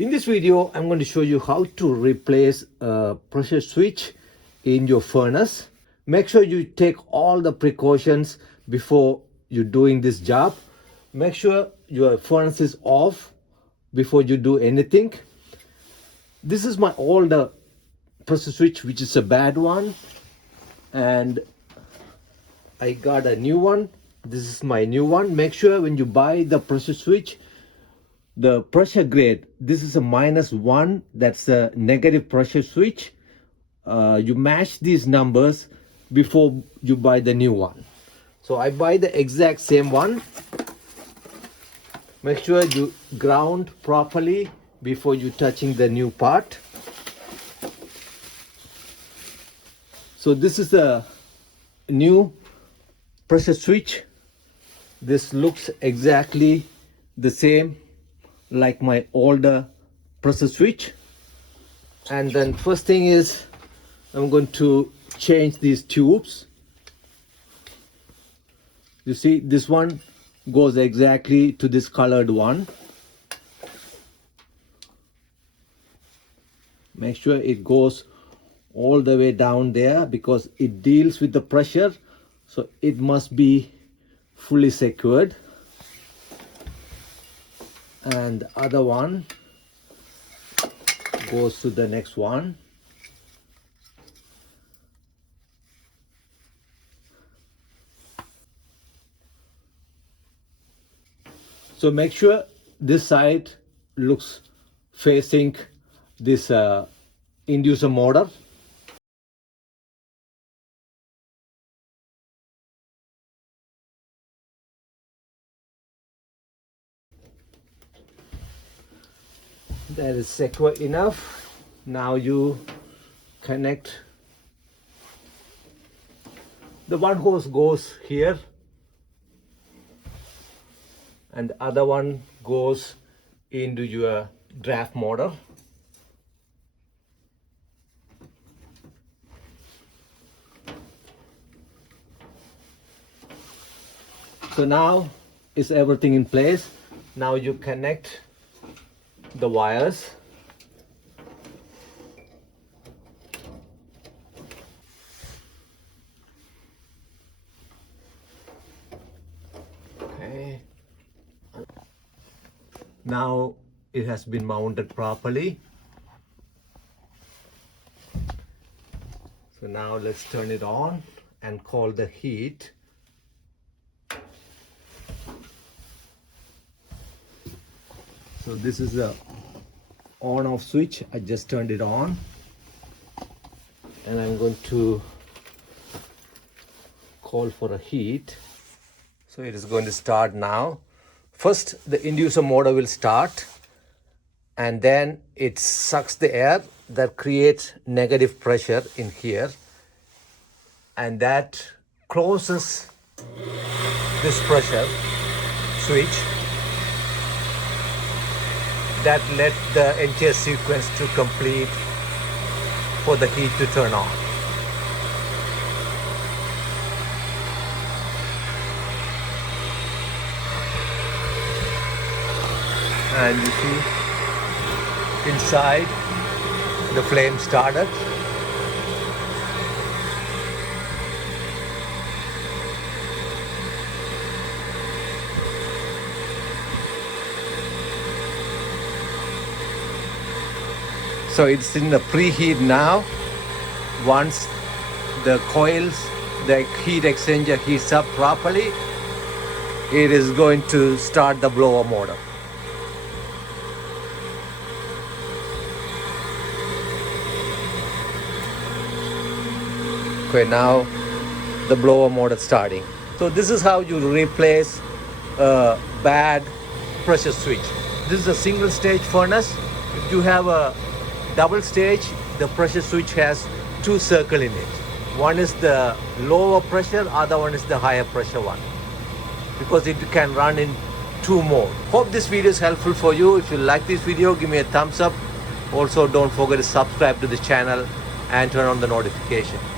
In this video, I'm going to show you how to replace a pressure switch in your furnace. Make sure you take all the precautions before you're doing this job. Make sure your furnace is off before you do anything. This is my older pressure switch, which is a bad one, and I got a new one. This is my new one. Make sure when you buy the pressure switch, the pressure grade, this is a -1, that's a negative pressure switch. You match these numbers before you buy the new one. So I buy the exact same one. Make sure you ground properly before you touching the new part. So this is a new pressure switch. This looks exactly the same like my older pressure switch. And then first thing is I'm going to change these tubes. You see, this one goes exactly to this colored one. Make sure it goes all the way down there because it deals with the pressure, so it must be fully secured. And the other one goes to the next one. So make sure this side looks facing this inducer motor. That is secure enough. Now you connect. The one hose goes here and the other one goes into your draft motor. So now is everything in place. Now you connect the wires. Okay. Now it has been mounted properly. So now let's turn it on and call the heat. So this is the on-off switch. I just turned it on and I'm going to call for a heat. So it is going to start now. First the inducer motor will start and then it sucks the air that creates negative pressure in here, and that closes this pressure switch that let the entire sequence to complete for the heat to turn on. And you see inside the flame started. So it's in the preheat now. Once the coils, the heat exchanger heats up properly, it is going to start the blower motor. Okay, now the blower motor starting. So this is how you replace a bad pressure switch. This is a single stage furnace. If you have a double stage, the pressure switch has two circles in it. One is the lower pressure, other one is the higher pressure one, because it can run in two mode. Hope this video is helpful for you. If you like this video, give me a thumbs up. Also, don't forget to subscribe to the channel and turn on the notification.